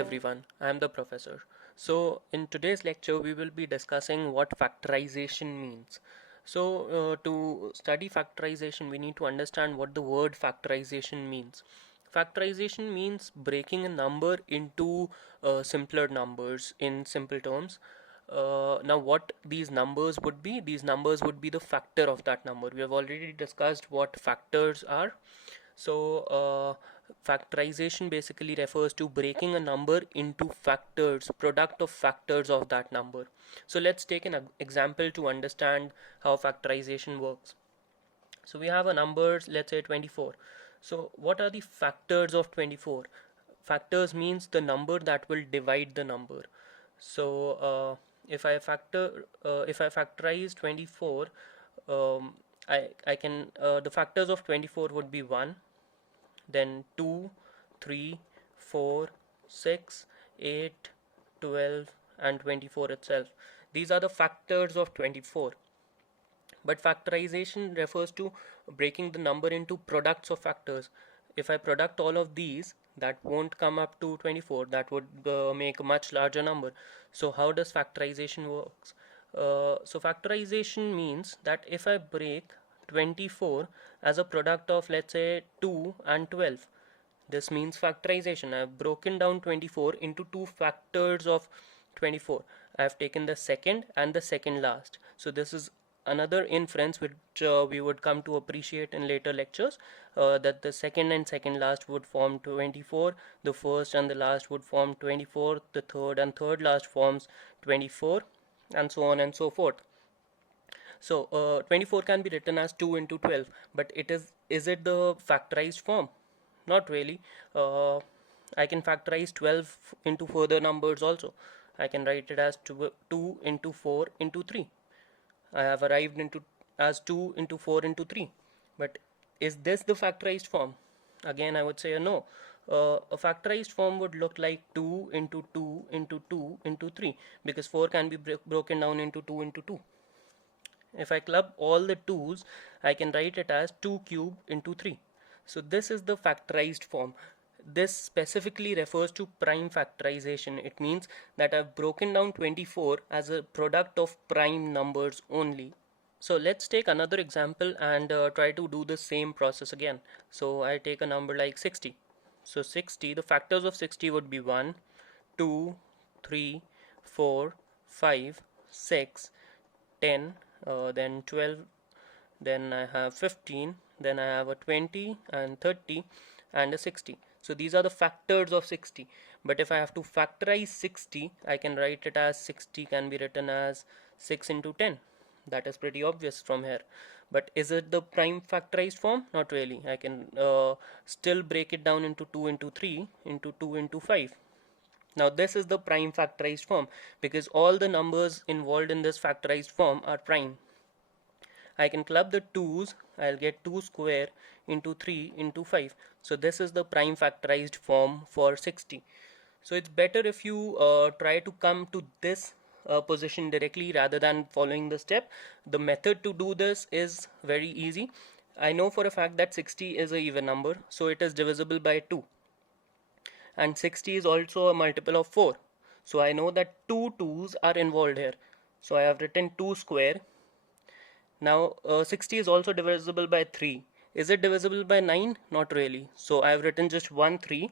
everyone, I am the professor. So, in today's lecture, we will be discussing what factorization means. To study factorization, we need to understand what the word factorization means. Factorization means breaking a number into simpler numbers in simple terms. Now, what these numbers would be? These numbers would be the factor of that number. We have already discussed what factors are. Factorization basically refers to breaking a number into factors, product of factors of that number. So let's take an example to understand how factorization works. So we have a number, let's say 24. So what are the factors of 24? Factors means the number that will divide the number. If I factorize 24, I can the factors of 24 would be 1, then 2, 3, 4, 6, 8, 12, and 24 itself. These are the factors of 24. But factorization refers to breaking the number into products of factors. If I product all of these, that won't come up to 24. That would make a much larger number. So how does factorization works? Factorization means that if I break 24 as a product of, let's say, 2 and 12, this means factorization. I have broken down 24 into two factors of 24. I have taken the second and the second last. So this is another inference which we would come to appreciate in later lectures, that the second and second last would form 24, the first and the last would form 24, the third and third last forms 24, and so on and so forth. So 24 can be written as 2 into 12, but is it the factorized form? Not really. I can factorize 12 into further numbers also. I can write it as 2 into 4 into 3. I have arrived into as 2 into 4 into 3. But is this the factorized form? Again, I would say no. A factorized form would look like 2 into 2 into 2 into 3, because 4 can be broken down into 2 into 2. If I club all the 2's, I can write it as 2 cube into 3. So this is the factorized form. This specifically refers to prime factorization. It means that I've broken down 24 as a product of prime numbers only. So let's take another example and try to do the same process again. So I take a number like 60. So 60, the factors of 60 would be 1, 2, 3, 4, 5, 6, 10, then 12, then I have 15, then I have a 20 and 30 and a 60. So these are the factors of 60. But if I have to factorize 60, I can write it as 60 can be written as 6 into 10. That is pretty obvious from here. But is it the prime factorized form? Not really. I can still break it down into 2 into 3 into 2 into 5. Now this is the prime factorized form, because all the numbers involved in this factorized form are prime. I can club the 2's, I'll get 2 square into 3 into 5. So this is the prime factorized form for 60. So it's better if you try to come to this position directly rather than following the step. The method to do this is very easy. I know for a fact that 60 is an even number, so it is divisible by 2. And 60 is also a multiple of 4. So I know that two 2's are involved here. So I have written 2 square. Now 60 is also divisible by 3. Is it divisible by 9? Not really. So I have written just 1 3.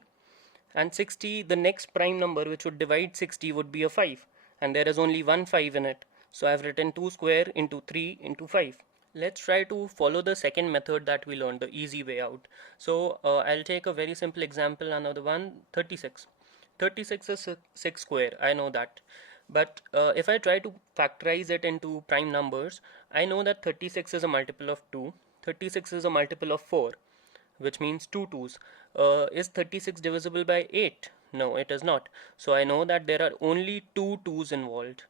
And 60, the next prime number which would divide 60 would be a 5. And there is only one 5 in it. So I have written 2 square into 3 into 5. Let's try to follow the second method that we learned, the easy way out. So I'll take a very simple example, another one, 36. 36 is 6 square, I know that. But if I try to factorize it into prime numbers, I know that 36 is a multiple of 2, 36 is a multiple of 4, which means 2 2's. Is 36 divisible by 8? No, it is not. So I know that there are only 2 2's involved.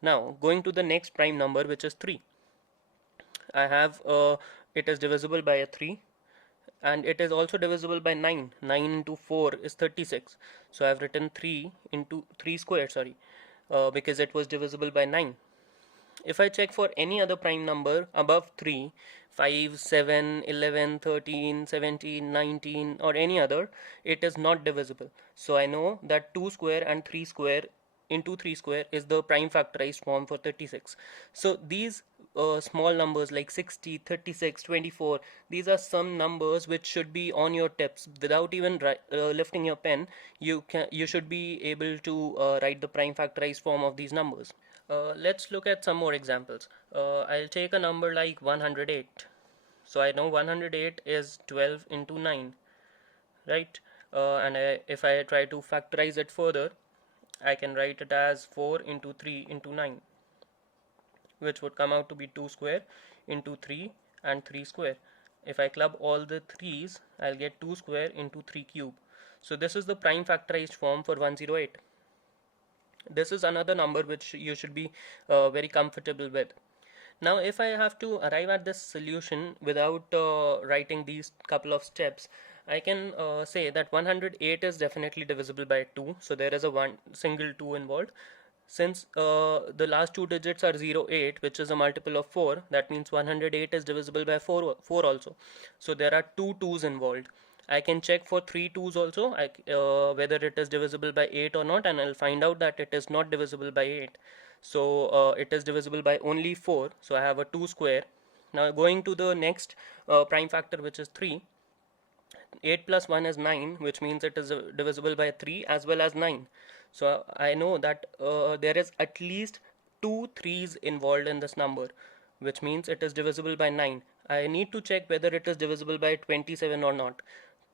Now, going to the next prime number, which is 3. I have it is divisible by a 3, and it is also divisible by 9. 9 into 4 is 36. So I have written 3 into 3 squared, sorry, because it was divisible by 9. If I check for any other prime number above 3, 5, 7, 11, 13, 17, 19 or any other, it is not divisible. So I know that 2 square and 3 square into 3 square is the prime factorized form for 36. So these small numbers like 60, 36, 24, these are some numbers which should be on your tips without even lifting your pen. You should be able to write the prime factorized form of these numbers. Let's look at some more examples. I'll take a number like 108. So I know 108 is 12 into 9, right? If I try to factorize it further, I can write it as 4 into 3 into 9, which would come out to be 2 square into 3 and 3 square. If I club all the 3's, I'll get 2 square into 3 cube. So this is the prime factorized form for 108. This is another number which you should be very comfortable with. Now if I have to arrive at this solution without writing these couple of steps, I can say that 108 is definitely divisible by 2, so there is a one single 2 involved. Since the last two digits are 0, 8, which is a multiple of 4, that means 108 is divisible by 4 also. So there are two 2's involved. I can check for 3 2's also, whether it is divisible by 8 or not, and I'll find out that it is not divisible by 8. So it is divisible by only 4, so I have a 2 square. Now going to the next prime factor, which is 3. 8 plus 1 is 9, which means it is divisible by 3 as well as 9. So I know that there is at least two 3's involved in this number, which means it is divisible by 9. I need to check whether it is divisible by 27 or not.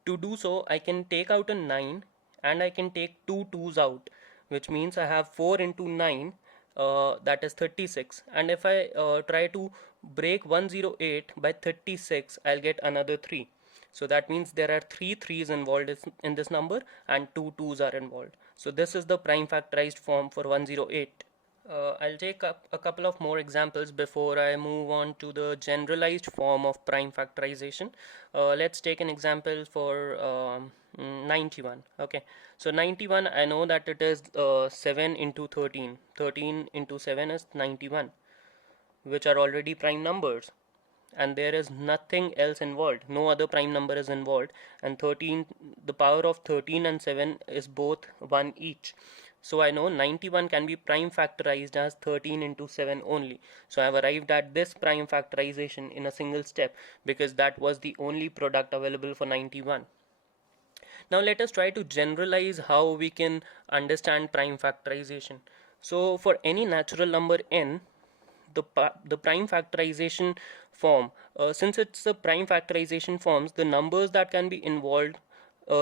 To do so, I can take out a 9 and I can take two 2's out, which means I have 4 into 9, that is 36. And if I try to break 108 by 36, I'll get another 3. So that means there are three 3's involved in this number and two 2's are involved. So this is the prime factorized form for 108. I'll take up a couple of more examples before I move on to the generalized form of prime factorization. Let's take an example for 91. Okay, so 91, I know that it is 7 into 13. 13 into 7 is 91, which are already prime numbers, and there is nothing else involved, no other prime number is involved, and 13, the power of 13 and 7 is both 1 each. So I know 91 can be prime factorized as 13 into 7 only. So I have arrived at this prime factorization in a single step because that was the only product available for 91. Now let us try to generalize how we can understand prime factorization. So for any natural number n, the prime factorization form, since it's a prime factorization forms, the numbers that can be involved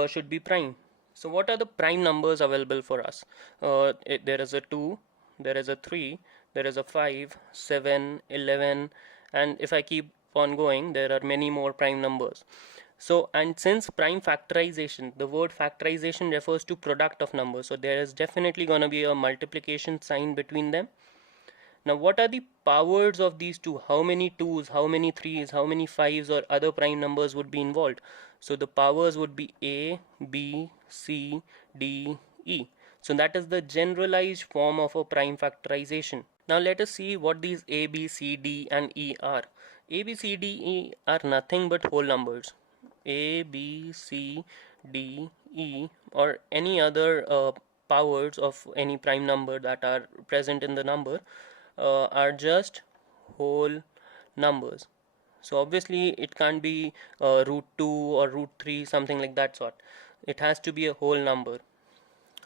should be prime. So what are the prime numbers available for us? There is a 2, there is a 3, there is a 5, 7, 11, and if I keep on going, there are many more prime numbers. So, and since prime factorization, the word factorization refers to product of numbers, so there is definitely going to be a multiplication sign between them. Now what are the powers of these two? How many 2's, how many 3's, how many 5's or other prime numbers would be involved? So the powers would be A, B, C, D, E. So that is the generalized form of a prime factorization. Now let us see what these A, B, C, D and E are. A, B, C, D, E are nothing but whole numbers. A, B, C, D, E or any other powers of any prime number that are present in the number are just whole numbers. So obviously it can't be root 2 or root 3, something like that sort. It has to be a whole number.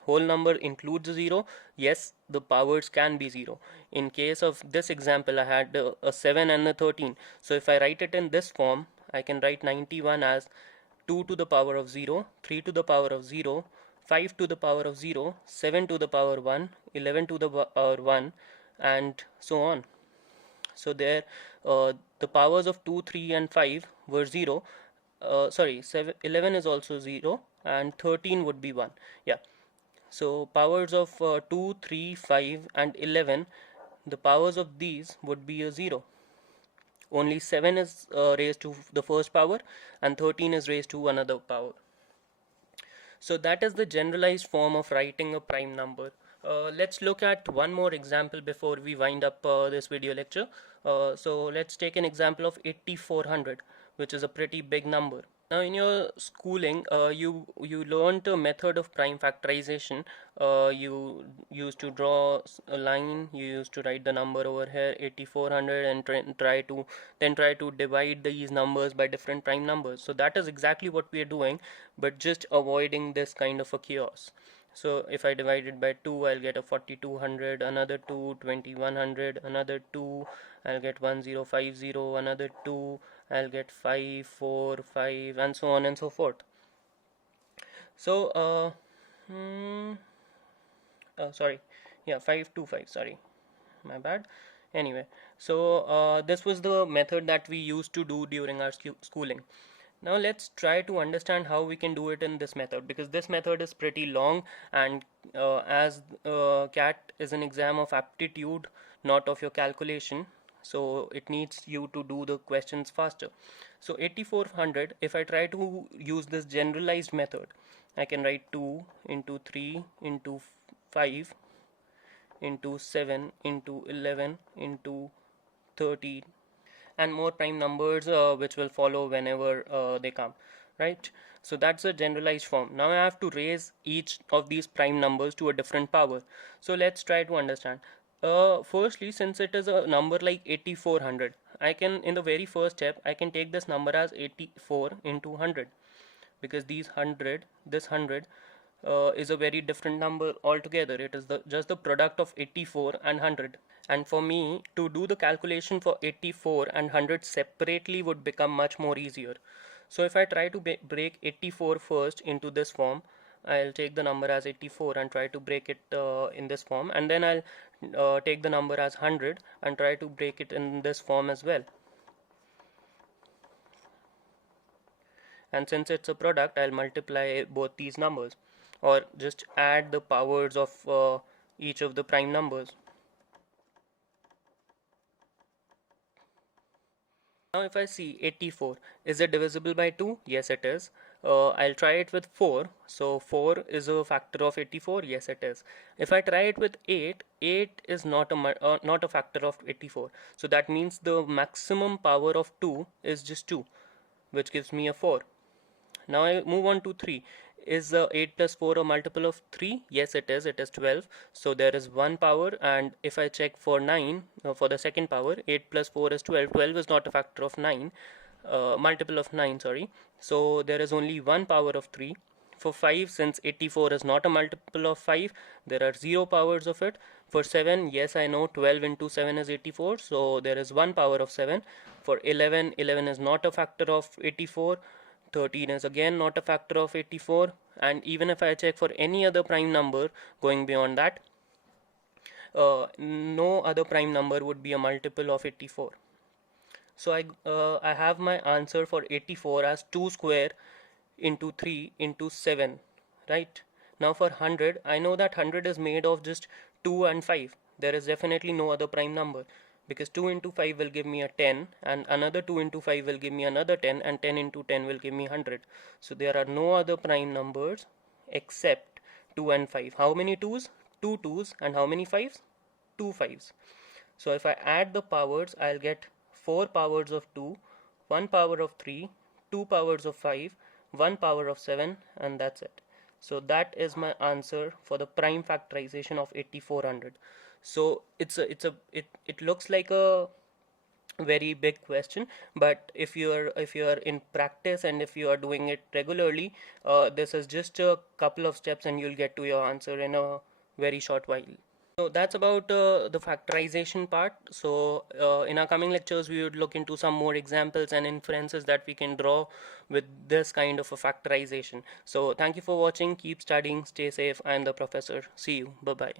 Whole number includes 0. Yes, the powers can be 0. In case of this example, I had a 7 and a 13. So if I write it in this form, I can write 91 as 2 to the power of 0, 3 to the power of 0, 5 to the power of 0, 7 to the power 1, 11 to the power 1, and so on. So there the powers of 2, 3 and 5 were 0. 11 is also 0 and 13 would be 1. Yeah. So powers of 2, 3, 5 and 11, the powers of these would be a 0. Only 7 is raised to the first power and 13 is raised to another power. So that is the generalized form of writing a prime number. Let's look at one more example before we wind up this video lecture. So let's take an example of 8400, which is a pretty big number. Now, in your schooling, you learned a method of prime factorization. You used to draw a line. You used to write the number over here, 8400, and try to divide these numbers by different prime numbers. So that is exactly what we are doing, but just avoiding this kind of a chaos. So if I divide it by 2, I'll get a 4200, another 2, 2100, another 2, I'll get 1050, another 2, I'll get 5, 4, 5, and so on and so forth. So, sorry, yeah, 525, sorry, my bad. Anyway, so this was the method that we used to do during our schooling. Now let's try to understand how we can do it in this method, because this method is pretty long, and as CAT is an exam of aptitude, not of your calculation, so it needs you to do the questions faster. So 8400, if I try to use this generalized method, I can write 2 into 3 into 5 into 7 into 11 into 13 and more prime numbers which will follow whenever they come, right? So that's a generalized form. Now I have to raise each of these prime numbers to a different power. So let's try to understand. Firstly, since it is a number like 8400, I can, in the very first step, I can take this number as 84 into 100, because this 100 is a very different number altogether. It is just the product of 84 and 100. And for me to do the calculation for 84 and 100 separately would become much more easier. So if I try to break 84 first into this form, I'll take the number as 84 and try to break it in this form, and then I'll take the number as 100 and try to break it in this form as well. And since it's a product, I'll multiply both these numbers, or just add the powers of each of the prime numbers. Now if I see 84, is it divisible by 2? Yes, it is. I'll try it with 4. So 4 is a factor of 84. Yes, it is. If I try it with 8, 8 is not a factor of 84. So that means the maximum power of 2 is just 2, which gives me a 4. Now I move on to 3. Is 8 plus 4 a multiple of 3? Yes, it is. It is 12. So there is one power, and if I check for 9, for the second power, 8 plus 4 is 12. 12 is not a factor of 9, multiple of 9, sorry. So there is only one power of 3. For 5, since 84 is not a multiple of 5, there are 0 powers of it. For 7, yes, I know 12 into 7 is 84, so there is one power of 7. For 11, 11 is not a factor of 84. 13 is again not a factor of 84, and even if I check for any other prime number going beyond that, no other prime number would be a multiple of 84. So I have my answer for 84 as 2 square into 3 into 7, right? Now for 100, I know that 100 is made of just 2 and 5. There is definitely no other prime number, because 2 into 5 will give me a 10, and another 2 into 5 will give me another 10, and 10 into 10 will give me 100. So there are no other prime numbers except 2 and 5. How many 2's? 2 2's. And how many 5's? 2 5's. So if I add the powers, I'll get 4 powers of 2, 1 power of 3, 2 powers of 5, 1 power of 7, and that's it. So that is my answer for the prime factorization of 8400. So it looks like a very big question, but if you are in practice and if you are doing it regularly, this is just a couple of steps and you'll get to your answer in a very short while. So that's about the factorization part. So in our coming lectures, we would look into some more examples and inferences that we can draw with this kind of a factorization. So thank you for watching. Keep studying. Stay safe. I am the professor. See you. Bye bye.